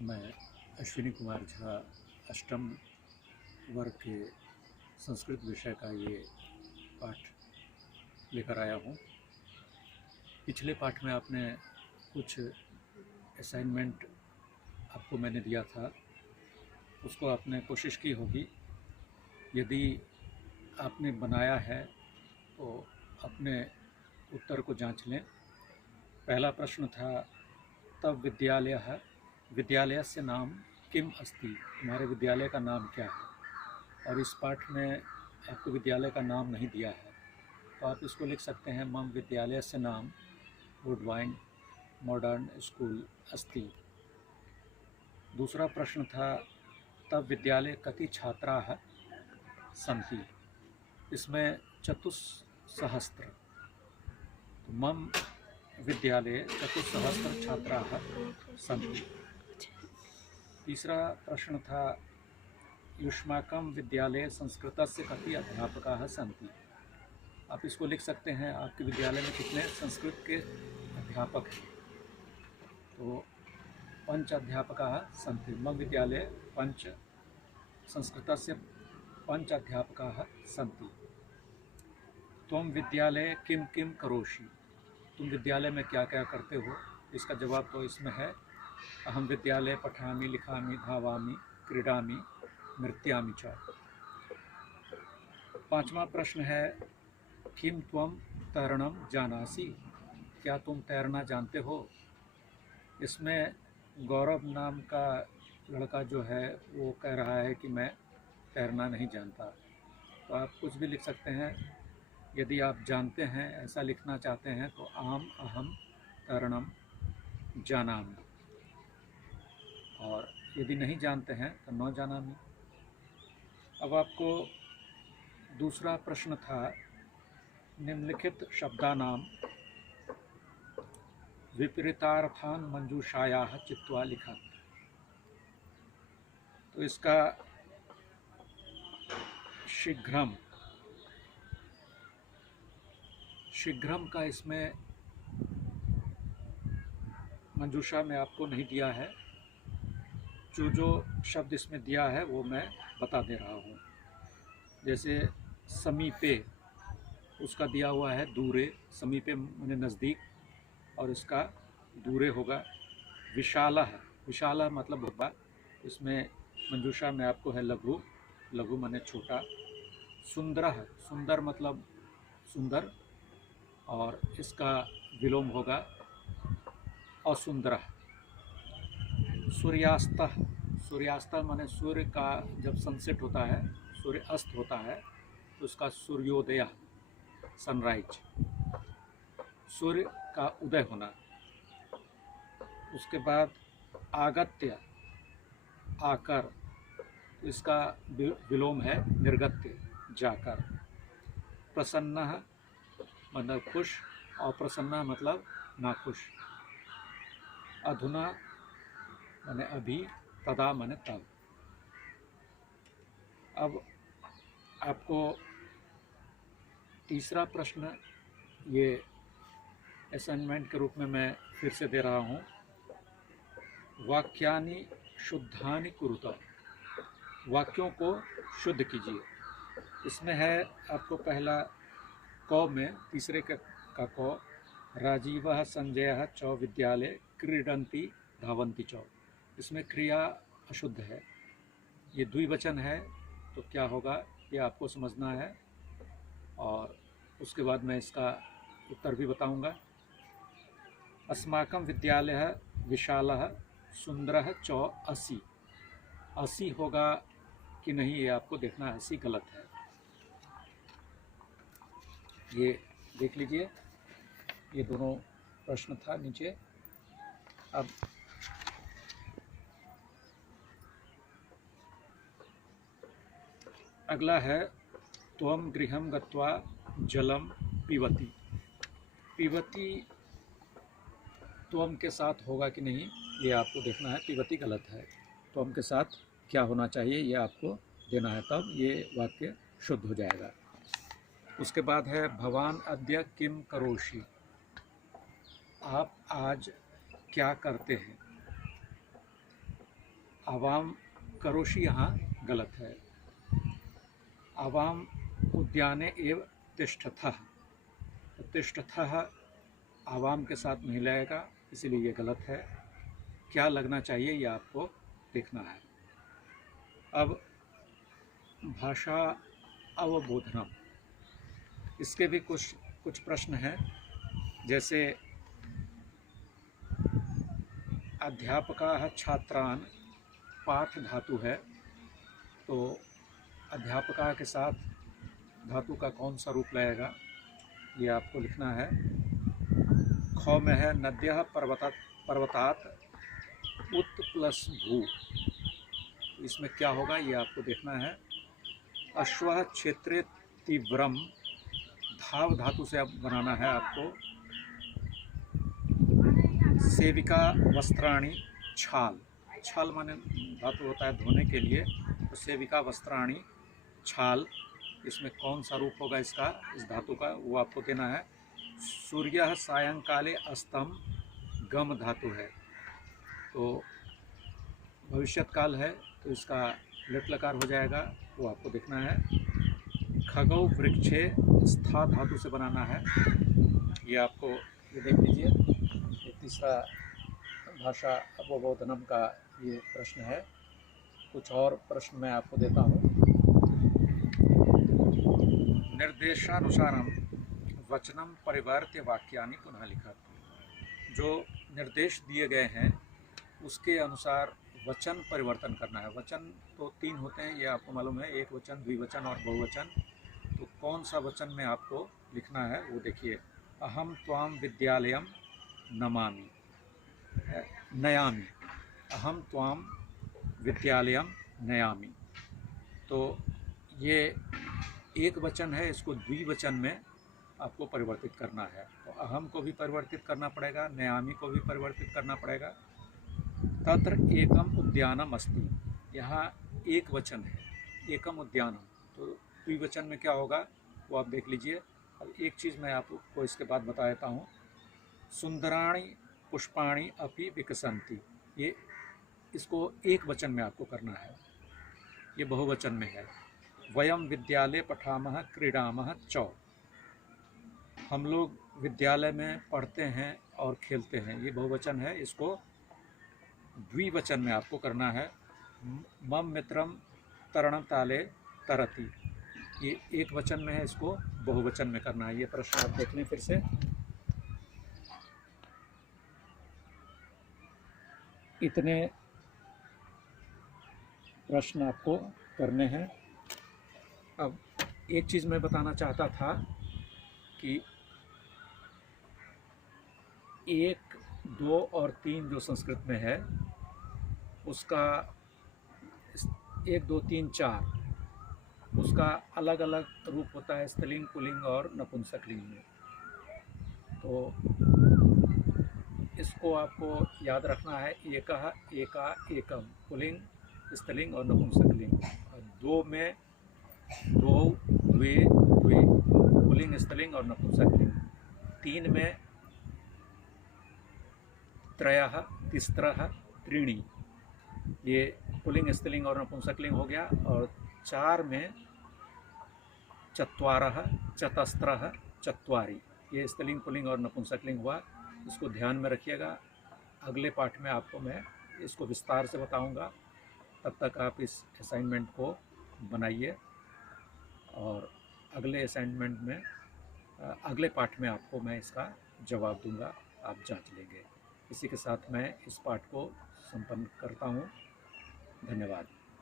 मैं अश्विनी कुमार झा अष्टम वर्ग के संस्कृत विषय का ये पाठ लेकर आया हूँ। पिछले पाठ में आपने कुछ असाइनमेंट आपको मैंने दिया था, उसको आपने कोशिश की होगी। यदि आपने बनाया है तो अपने उत्तर को जांच लें। पहला प्रश्न था, तब विद्यालयस्य नाम किम अस्ति, तुम्हारे विद्यालय का नाम क्या है। और इस पाठ में आपको विद्यालय का नाम नहीं दिया है, तो आप इसको लिख सकते हैं, मम विद्यालयस्य नाम वुडवाइन मॉडर्न स्कूल अस्ति। दूसरा प्रश्न था, तब विद्यालय कति छात्राः सन्ति, इसमें चतुस्सहस्र, तो मम विद्यालये चतुस्सहस्र छात्राः सन्ति। तीसरा प्रश्न था, युष्माकं विद्यालये संस्कृतस्य कति अध्यापकाः सन्ति। आप इसको लिख सकते हैं, आपके विद्यालय में कितने संस्कृत के अध्यापक हैं। तो पंच अध्यापकाः सन्ति, मम विद्यालये पंच संस्कृतस्य पंच अध्यापकाः सन्ति। त्वं विद्यालये किं किं करोषि, तुम विद्यालय में क्या क्या करते हो। इसका जवाब तो इसमें है, अहम विद्यालये पठामि लिखामि धावामि क्रीडामि नृत्यामि च। पांचवा प्रश्न है, किं त्वं तरणं जानासि, क्या तुम तैरना जानते हो। इसमें गौरव नाम का लड़का जो है वो कह रहा है कि मैं तैरना नहीं जानता। तो आप कुछ भी लिख सकते हैं। यदि आप जानते हैं, ऐसा लिखना चाहते हैं, तो आम अहम तरणम जानामि। और यदि नहीं जानते हैं तो न जानामि। अब आपको दूसरा प्रश्न था, निम्नलिखित शब्दानाम विपरीतार्थान मंजूषायाः चित्वा लिखा। तो इसका शीघ्रम का इसमें मंजूषा में आपको नहीं दिया है। जो शब्द इसमें दिया है वो मैं बता दे रहा हूँ। जैसे समीपे, उसका दिया हुआ है दूरे, समीपे माने नज़दीक, और इसका दूरे होगा। विशाला मतलब होगा, इसमें मंजूषा में आपको है लघु, लघु माने छोटा। सुंदर मतलब सुंदर, और इसका विलोम होगा असुंदर। सूर्यास्त माने सूर्य का जब सनसेट होता है, सूर्य अस्त होता है, तो उसका सूर्योदय सनराइज, सूर्य का उदय होना। उसके बाद आगत्य आकर, तो इसका विलोम है निर्गत्य जाकर। प्रसन्नः मतलब खुश, और प्रसन्न मतलब नाखुश। अधुना माने अभी, तदा माने तब। अब आपको तीसरा प्रश्न ये असाइनमेंट के रूप में मैं फिर से दे रहा हूँ। वाक्यानि शुद्धानि कुरुत, वाक्यों को शुद्ध कीजिए। इसमें है आपको पहला क में, तीसरे का क, राजीवः संजयः च विद्यालये क्रीडन्ति धावन्ति च। इसमें क्रिया अशुद्ध है, ये द्विवचन है, तो क्या होगा ये आपको समझना है। और उसके बाद मैं इसका उत्तर भी बताऊंगा। अस्माकं विद्यालयः विशालः सुंदरः च असि, असी होगा कि नहीं ये आपको देखना है, असी गलत है। ये देख लीजिए, ये दोनों प्रश्न था नीचे। अब अगला है, त्वं गृहं गत्वा जलम पिबति। पिबति त्वं के साथ होगा कि नहीं ये आपको देखना है। पिबति गलत है, त्वं के साथ क्या होना चाहिए ये आपको देना है, तब ये वाक्य शुद्ध हो जाएगा। उसके बाद है, भवान अद्य किम करोषि, आप आज क्या करते हैं। आवाम करोशी यहाँ गलत है। आवाम उद्याने एव तिष्ठतः, तिष्ठतः आवाम के साथ नहीं लगेगा, इसीलिए ये गलत है। क्या लगना चाहिए ये आपको देखना है। अब भाषा अवबोधनम, इसके भी कुछ प्रश्न हैं। जैसे अध्यापकाः छात्रान्, पाठ धातु है, तो अध्यापका के साथ धातु का कौन सा रूप लगेगा ये आपको लिखना है। ख में है नद्यः पर्वतात् उत प्लस भू, इसमें क्या होगा ये आपको देखना है। अश्वः क्षेत्रे तीव्रम, धाव धातु से अब बनाना है आपको। सेविका वस्त्राणि छाल, छाल माने धातु होता है धोने के लिए, तो सेविका वस्त्राणि छाल, इसमें कौन सा रूप होगा इसका, इस धातु का, वो आपको देना है। सूर्यः सायंकाले अस्तम, गम धातु है, तो भविष्यत काल है, तो इसका लिट लकार हो जाएगा, वो आपको देखना है। खगौ वृक्षे, स्था धातु से बनाना है, ये आपको ये देख लीजिए। ये तीसरा भाषा अवबोधनम का ये प्रश्न है। कुछ और प्रश्न मैं आपको देता हूँ। निर्देशानुसारम वचनम परिवर्त्य वाक्यानि पुनः लिखत, जो निर्देश दिए गए हैं उसके अनुसार वचन परिवर्तन करना है। वचन तो 3 होते हैं, ये आपको मालूम है, एक वचन, द्विवचन और बहुवचन। तो कौन सा वचन में आपको लिखना है वो देखिए। अहम त्वाम विद्यालयम नमामि, नयामि, अहम त्वाम विद्यालयम नयामि, तो ये एक वचन है, इसको द्विवचन में आपको परिवर्तित करना है। तो अहम को भी परिवर्तित करना पड़ेगा, नयामि को भी परिवर्तित करना पड़ेगा। तत्र एकम उद्यानम अस्ति, यहाँ एक वचन है, एकम उद्यानम, तो द्विवचन में क्या होगा वो आप देख लीजिए। अब एक चीज़ मैं आपको इसके बाद बता देता हूँ। सुंदराणि पुष्पाणि अपि विकसन्ति, ये इसको एक वचन में आपको करना है, ये बहुवचन में है। वयम विद्यालय पठामः क्रीडामः च, हम लोग विद्यालय में पढ़ते हैं और खेलते हैं, ये बहुवचन है, इसको द्विवचन में आपको करना है। मम मित्रम तरणम ताले तरति, ये एक वचन में है, इसको बहुवचन में करना है। ये प्रश्न आप देख लें फिर से। इतने प्रश्न आपको करने हैं। अब एक चीज़ मैं बताना चाहता था कि 1, 2 और 3 जो संस्कृत में है उसका 1, 2, 3, 4 उसका अलग अलग रूप होता है, स्त्रीलिंग, पुल्लिंग और नपुंसकलिंग में। तो इसको आपको याद रखना है। एकः, एका, एकम, पुल्लिंग, स्त्रीलिंग और नपुंसकलिंग। 2 में द्वौ, द्वे, द्वे, पुल्लिंग, स्त्रीलिंग और नपुंसकलिंग। 3 में त्रयः, तिस्रः, त्रीणि, ये पुल्लिंग, स्त्रीलिंग और नपुंसकलिंग हो गया। और 4 में चत्वारः, चतस्रः, चत्वारि, ये स्त्रीलिंग, पुल्लिंग और नपुंसकलिंग हुआ। इसको ध्यान में रखिएगा। अगले पाठ में आपको मैं इसको विस्तार से बताऊंगा। तब तक आप इस असाइनमेंट को बनाइए और अगले असाइनमेंट में अगले पाठ में आपको मैं इसका जवाब दूंगा, आप जांच लेंगे। इसी के साथ मैं इस पाठ को संपन्न करता हूँ। धन्यवाद।